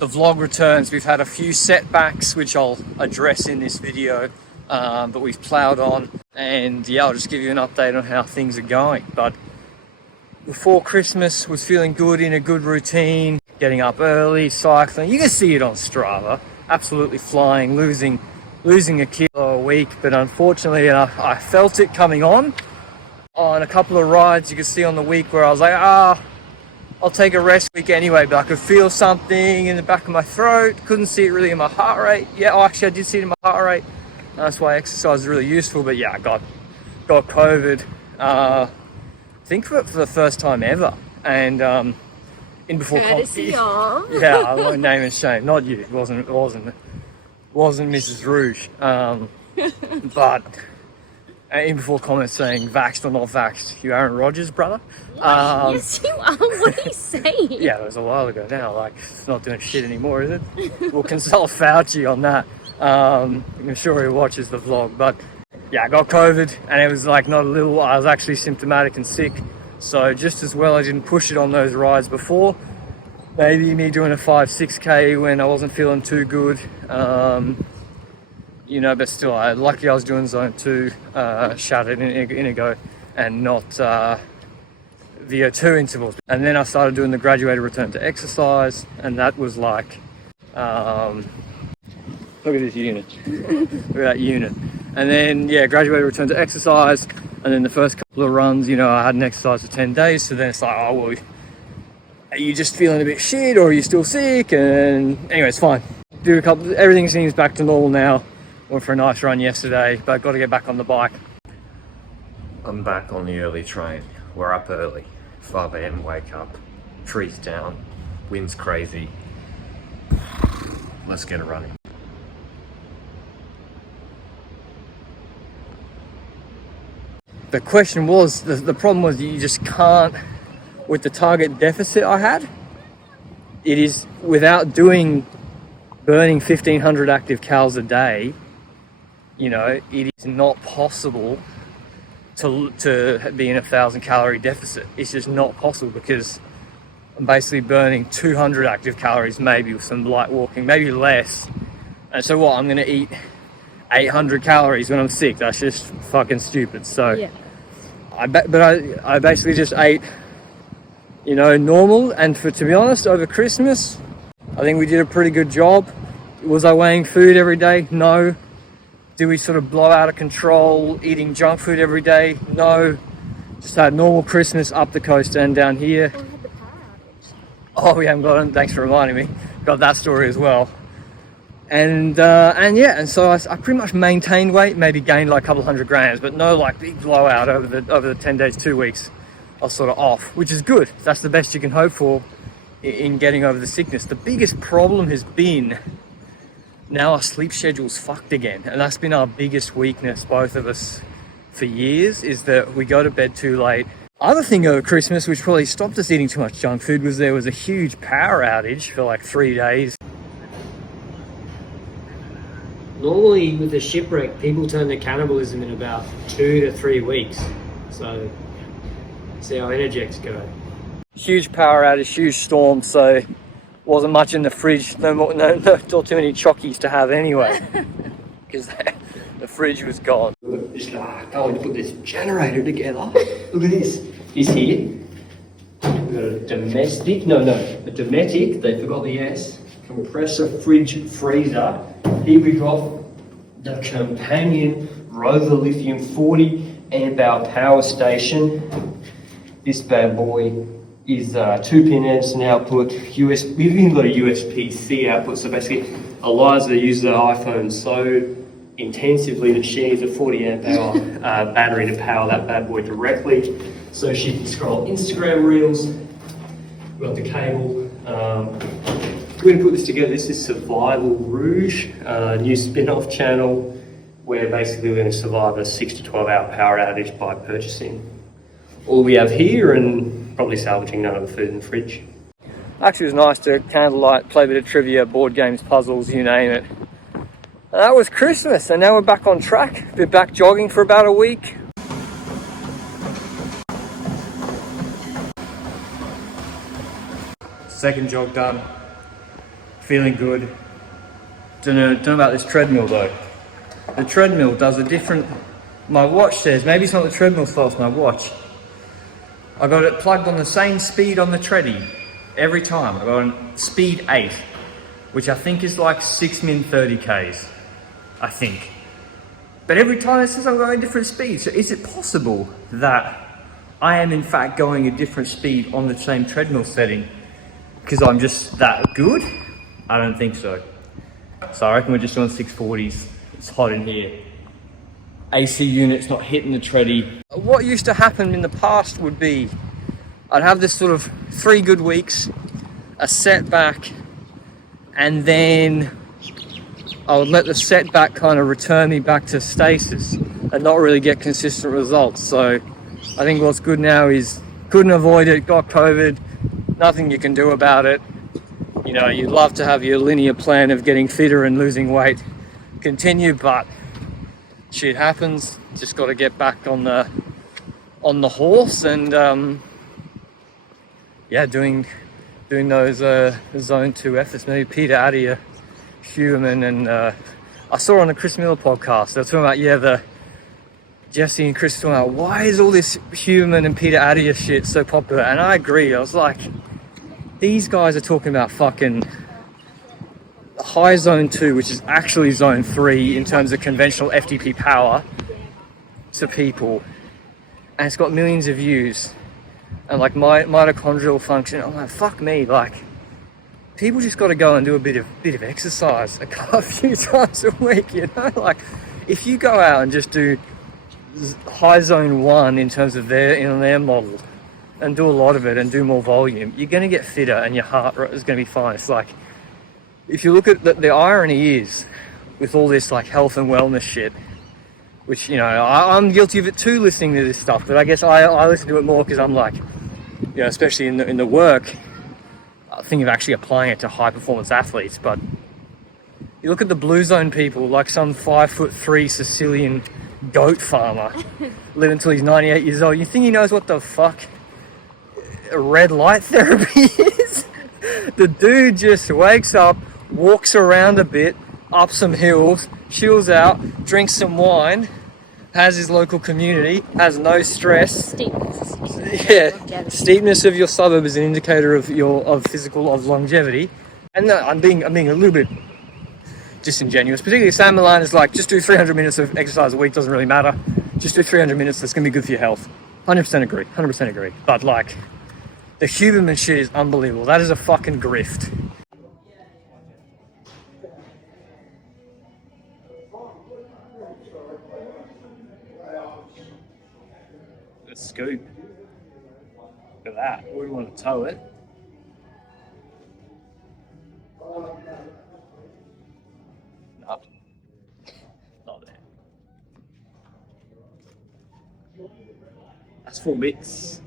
the vlog returns. We've had a few setbacks, which I'll address in this video, but we've ploughed on, and yeah, I'll just give you an update on how things are going. But before Christmas, was feeling good, in a good routine, getting up early, cycling. You can see it on Strava, absolutely flying, losing a kilo a week, but unfortunately, I felt it coming on a couple of rides. You can see on the week where I was like, I'll take a rest week anyway, but I could feel something in the back of my throat. Couldn't see it really in my heart rate. Yeah, actually I did see it in my heart rate. That's why exercise is really useful. But yeah, I got COVID, I think for the first time ever. And in before courtesy of. Yeah, I won't name and shame. Not you. It wasn't Mrs. Rouge. But in before comments saying vaxxed or not vaxxed, you Aaron Rodgers, brother. Yes, you are. What are you saying? Yeah, it was a while ago now. Like, it's not doing shit anymore, is it? We'll consult Fauci on that. I'm sure he watches the vlog. But yeah, I got COVID, and it was like not a little. I was actually symptomatic and sick. So just as well I didn't push it on those rides before. Maybe me doing a 5-6K when I wasn't feeling too good. You know, but still, luckily I was doing zone 2, shattered in a go, and not VO2 intervals. And then I started doing the graduated return to exercise, and that was like, look at this unit, look at that unit. And then, yeah, graduated return to exercise, and then the first couple of runs, you know, I hadn't exercised for 10 days, so then it's like, oh, well, are you just feeling a bit shit, or are you still sick? And anyway, it's fine. Do a couple, everything seems back to normal now. Went for a nice run yesterday, but got to get back on the bike. I'm back on the early train. We're up early, 5 a.m. wake up, trees down, wind's crazy. Let's get it running. The question was, the problem was you just can't, with the target deficit I had, it is without burning 1,500 active calories a day, you know, it is not possible to be in a 1,000 calorie deficit. It's just not possible, because I'm basically burning 200 active calories, maybe with some light walking, maybe less. And so what, I'm going to eat 800 calories when I'm sick? That's just fucking stupid. So yeah. I basically just ate, you know, normal. And to be honest, over Christmas, I think we did a pretty good job. Was I weighing food every day? No. Did we sort of blow out of control, eating junk food every day? No. Just had normal Christmas up the coast and down here. Oh, we had the power outage. Oh, we haven't got it. Thanks for reminding me. Got that story as well. And yeah, and so I pretty much maintained weight, maybe gained like a couple 100 grams, but no like big blowout over the 10 days, 2 weeks. I was sort of off, which is good. That's the best you can hope for in getting over the sickness. The biggest problem has been, now our sleep schedule's fucked again, and that's been our biggest weakness, both of us, for years, is that we go to bed too late. Other thing over Christmas, which probably stopped us eating too much junk food, was there was a huge power outage for like 3 days. Normally with the shipwreck, people turn to cannibalism in about 2 to 3 weeks. So see how Energex go. Huge power outage, huge storm, so wasn't much in the fridge. Not too many chockies to have anyway, because the fridge was gone. Just can't wait to put this generator together. Look at this. This here. We've got a domestic, a Dometic, they forgot the S, compressor fridge freezer. Here we got the companion Rover Lithium 40 amp hour power station. This bad boy is 2-pin Edison output, we've even got a USB-C output, so basically Eliza uses her iPhone so intensively that she needs a 40 amp hour battery to power that bad boy directly, so she can scroll Instagram reels. We've got the cable. We're going to put this together. This is Survival Rouge, a new spin-off channel where basically we're going to survive a 6 to 12 hour power outage by purchasing all we have here and probably salvaging none of the food in the fridge. Actually, it was nice to candlelight, play a bit of trivia, board games, puzzles, you name it. And that was Christmas, and now we're back on track. Been back jogging for about a week. Second jog done. feeling good. Don't know about this treadmill though. The treadmill does a different, my watch says, maybe it's not the treadmill's fault, it's my watch. I got it plugged on the same speed on the treadie every time. I got on speed 8, which I think is like 6 min 30 Ks, I think. But every time it says I'm going a different speed. So is it possible that I am in fact going a different speed on the same treadmill setting because I'm just that good? I don't think so. So I reckon we're just doing 640s. It's hot in here. AC unit's not hitting the treadie. What used to happen in the past would be I'd have this sort of 3 good weeks, a setback, and then I would let the setback kind of return me back to stasis and not really get consistent results. So I think what's good now is couldn't avoid it, got COVID, nothing you can do about it. You know, you'd love to have your linear plan of getting fitter and losing weight continue, but shit happens. Just got to get back on the horse and yeah, doing those zone 2 efforts. Maybe Peter Attia, Human, and I saw on the Chris Miller podcast they were talking about the Jesse and Chris talking about why is all this Human and Peter Attia shit so popular, and I agree. I was like, these guys are talking about fucking high zone 2, which is actually zone 3 in terms of conventional FTP power to people, and it's got millions of views, and like mitochondrial function. I'm like, fuck me, like people just got to go and do a bit of exercise a few times a week, you know. Like if you go out and just do high zone 1 in terms of their model and do a lot of it and do more volume, you're going to get fitter and your heart rate is going to be fine. It's like, if you look at the irony is with all this like health and wellness shit, which, you know, I'm guilty of it too, listening to this stuff, but I guess I listen to it more because I'm like, you know, especially in the work, I think of actually applying it to high performance athletes. But you look at the blue zone people, like some 5'3" Sicilian goat farmer living until he's 98 years old. You think he knows what the fuck red light therapy is? The dude just wakes up, walks around a bit, up some hills, chills out, drinks some wine, has his local community, has no stress. Steepness. Yeah, steepness of your suburb is an indicator of longevity. And no, I'm being a little bit disingenuous. Particularly Sam Milan is like, just do 300 minutes of exercise a week, doesn't really matter. Just do 300 minutes, that's gonna be good for your health. 100% agree, 100% agree. But like, the Huberman shit is unbelievable. That is a fucking grift. The scoop. Look at that. Wouldn't want to tow it. No. Not there. That's 4 bits.